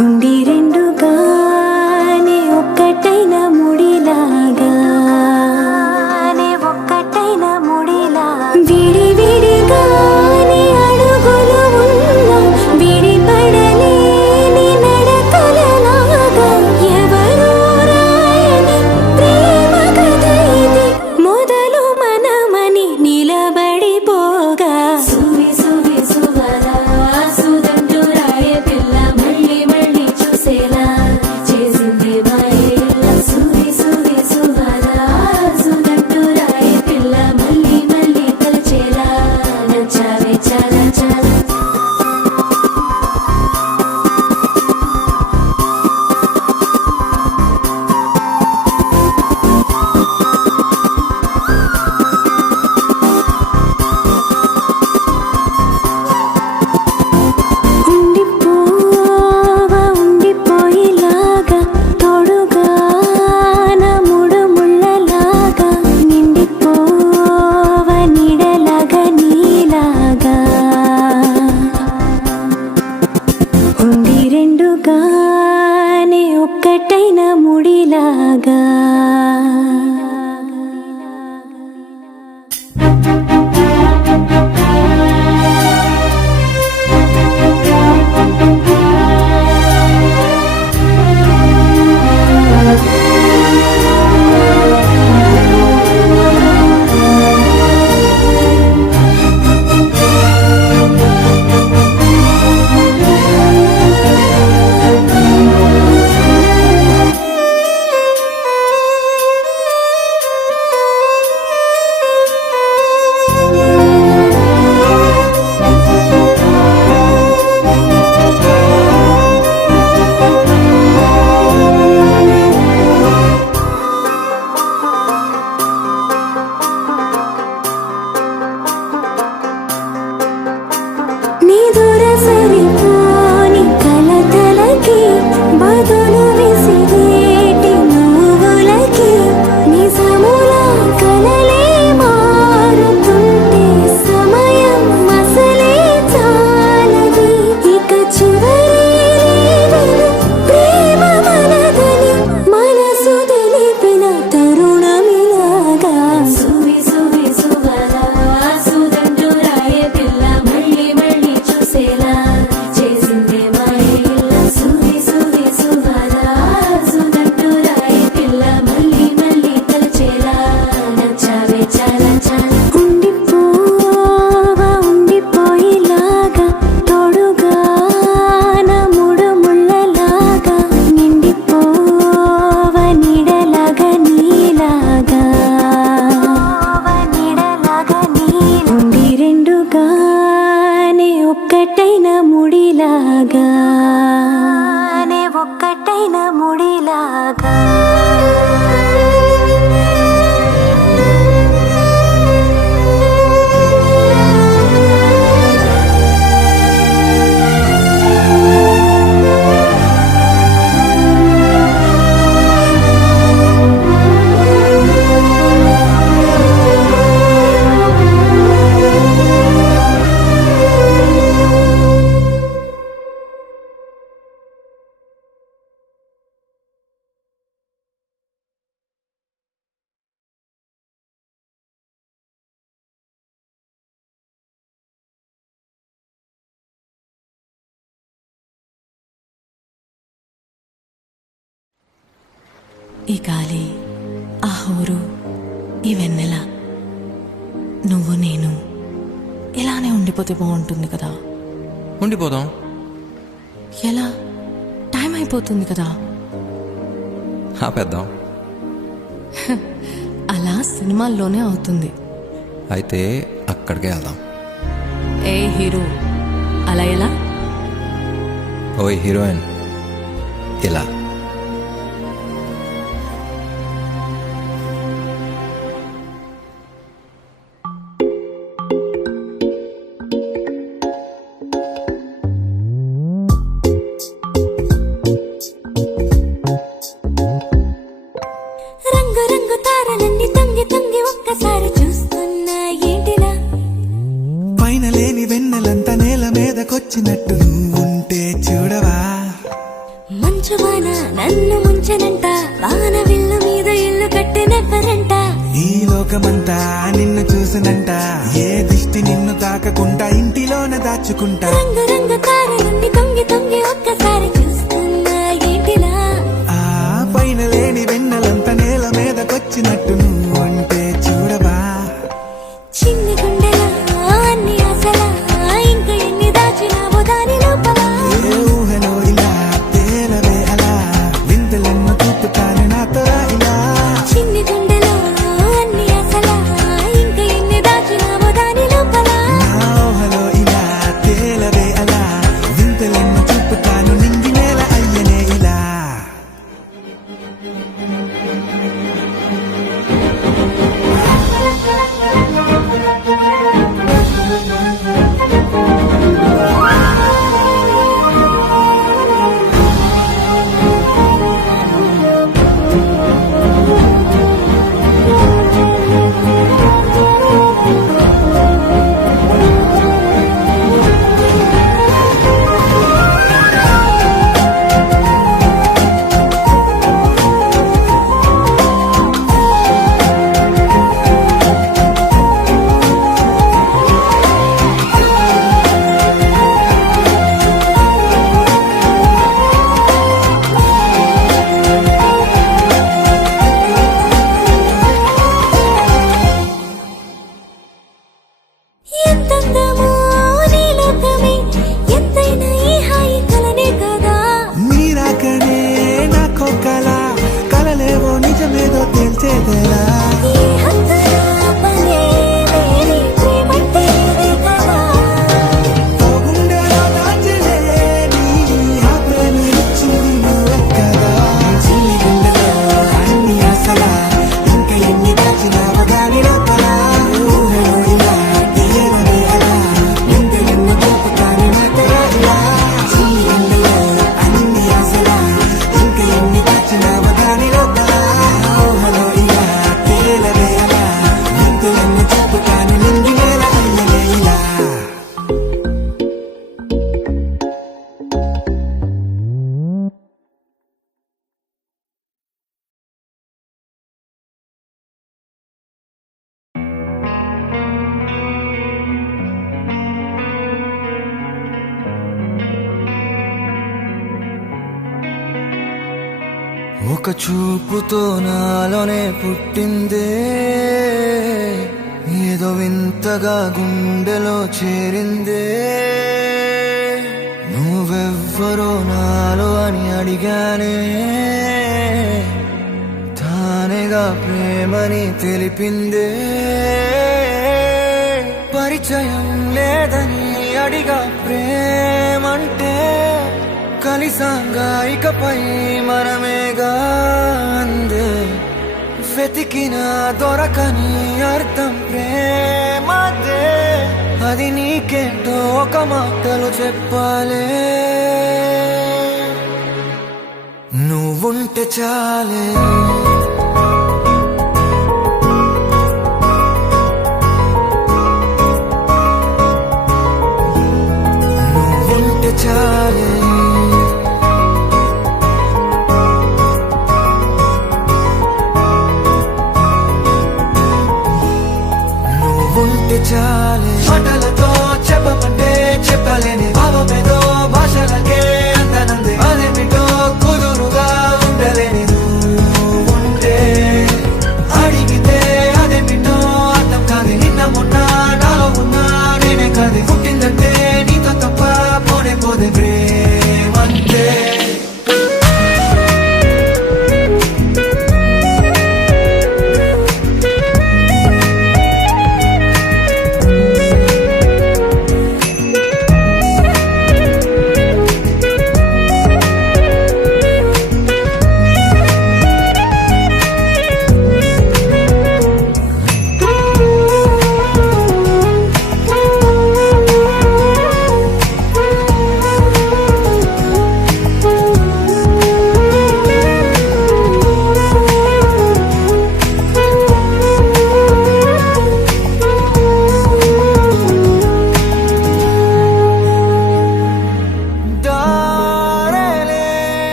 ఉండి రెండుగానే ఒక్కటైన ముడిలాగా విడి విడిగానే అడుగులు ఉన్న విడిపడలేని నడకలలాగా ఎవరూ రాయని ప్రేమ కథ ఇది మొదలు మనమని నిలబడిపోగా సువి సువి సువరా సుదంటూ రాయే పిల్ల మళ్ళీ మళ్ళీ చూసేలా చేసింది మాయేలా సువి సువి సువరా సుదంటూ రాయే పిల్ల మళ్ళీ మళ్ళీ తలచేలా నచ్చావే చాలా చాలా ఉండిపోవా ఉండిపోయేలాగా తోడుగా నా మూడు ముళ్ళలాగా నిండిపోవా నీడలాగా నీలాగా ఉండి రెండుగానే ఒక్కటైన ముడిలాగా నిదుర సరిపోని కలతలకి బదులు విసిరేటి నువ్వులకి నిజములా కలలే మారుతుంటే సమయం అసలే చాలది ఇక చివరి లేదని ప్రేమ మనదని మనసు తెలిపిన తరుణమిలాగా సువి సువి సువరా సుదంటూ రాయే పిల్ల మళ్ళీ మళ్ళీ చూసేలా చేసింది మాయేలా సువి సువి సువరా సుదంటూ రాయే పిల్ల మళ్ళీ మళ్ళీ తలచేలా నచ్చావే చాలా చాలా ఉండిపోవా ఉండిపోయేలాగా తోడుగా నా మూడు ముళ్ళలాగా నిండిపోవా నీడలాగా నీలాగా ఉండి రెండుగానే ఒక్కటైన ముడిలాగా ఈ గాలి, ఆ హోరు, ఈ వెన్నెల, నువ్వు నేను ఇలానే ఉండిపోతే బాగుంటుంది కదా. ఉండిపోదాం. ఎలా? టైం అయిపోతుంది కదా. ఆపేద్దాం. అలా సినిమాల్లోనే అవుతుంది. అయితే అక్కడికే వెళ్దాం. ఏ హీరో, అలా ఎలా? ఓయ్ హీరోయిన్, ఇలా. రంగు రంగు తారలన్నీ తొంగి తొంగి ఒక్కసారి చూస్తున్నా ఏంటిలా. పైన లేని వెన్నెలంతా నేల మీదకొచ్చినట్టు నువ్వుంటే చూడవా. మంచువాన నన్ను ముంచెనంట, వాన విల్లు మీద ఇల్లు కట్టినెవ్వరంట. ఈ లోకమంతా నిన్ను చూసినంట, ఏ దిష్టి నిన్ను తాకకుండా ఇంటిలోన దాచుకుంటా. రంగు రంగు కారులన్నీ తొంగి తొంగి ఒక్కసారి చూస్తున్నా ఏంటిలా. ఆ పైన లేని వెన్నెలంతా నేల మీదకొచ్చినట్టు నువ్వు అంటే చూడవా. చిన్ని గుండెలా అన్ని ఆశలా, ఇంకా ఎన్ని దాచినావో దాని లోపల. ఏ ఊహలో ఇలా తేలవే అలా, వింతలెన్నో చూపుతాను నాతో రా ఇలా. చిన్ని గుండెలో అన్ని ఆశలా, ఇంకా ఎన్ని దాచినావో దాని లోపల. నా ఊహలో ఇలా తేలవే అలా, వింతలెన్నో చూపుతాను నింగి నేల అయ్యనే ఇలా. ఎంతందమో నీ లోకమే, ఎంతైనా ఈ హాయి కలనే కదా. మీరాకనే నాకో కల, కలలేవో నిజమేదో తేల్చేదేలా. ఈ హద్దుల పనే లేని ప్రేమంటే ఇదే కదా. ఓ గుండెలో దాచలే నీ ఆ ప్రేమ ఇచ్చింది నువ్వే కదా. చిన్ని గుండెలో అన్ని ఆశలా, ఇంకా ఎన్ని దాచినావో దాని లోపల. ఊహలో ఇలా తీయనవే అలా, వింతలెన్నో చూపుతాను నాతో రా ఇలా. చిన్ని గుండెలో అన్ని ఆశలా, ఇంకా ఎన్ని దాచినావో దాని లోపల. ఊహలో ఇలా తేలవే అలా, వింతలెన్నో చూపుతాను నింగి నేల అయ్యనే ఇలా. ఒక చూపుతో నాలోనే పుట్టిందే, ఏదో వింతగా గుండెలో చేరిందే. నువ్వెవ్వరో నాలో అని అడిగానే, తానేగా ప్రేమని తెలిపిందే. పరిచయం లేదని అడిగా ప్రేమంటే, కలిసాంగా ఇకపై మనమేగా అందే. వెతికిన దొరకని అర్థం ప్రేమదే, అది నీకేంటో ఒక మాటలు చెప్పాలే. నువ్వుంటే చాలే, నువ్వుంటే చాలే. నువ్వుంటే చాలే. మాటలతో చెప్పమంటే చెప్పలేని భావమేదో భాషలకే అందనందే. అదేమిటో కుదురుగా ఉండలేని. నువ్వుంటే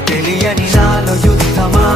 తెలియని నాలో యుద్ధమా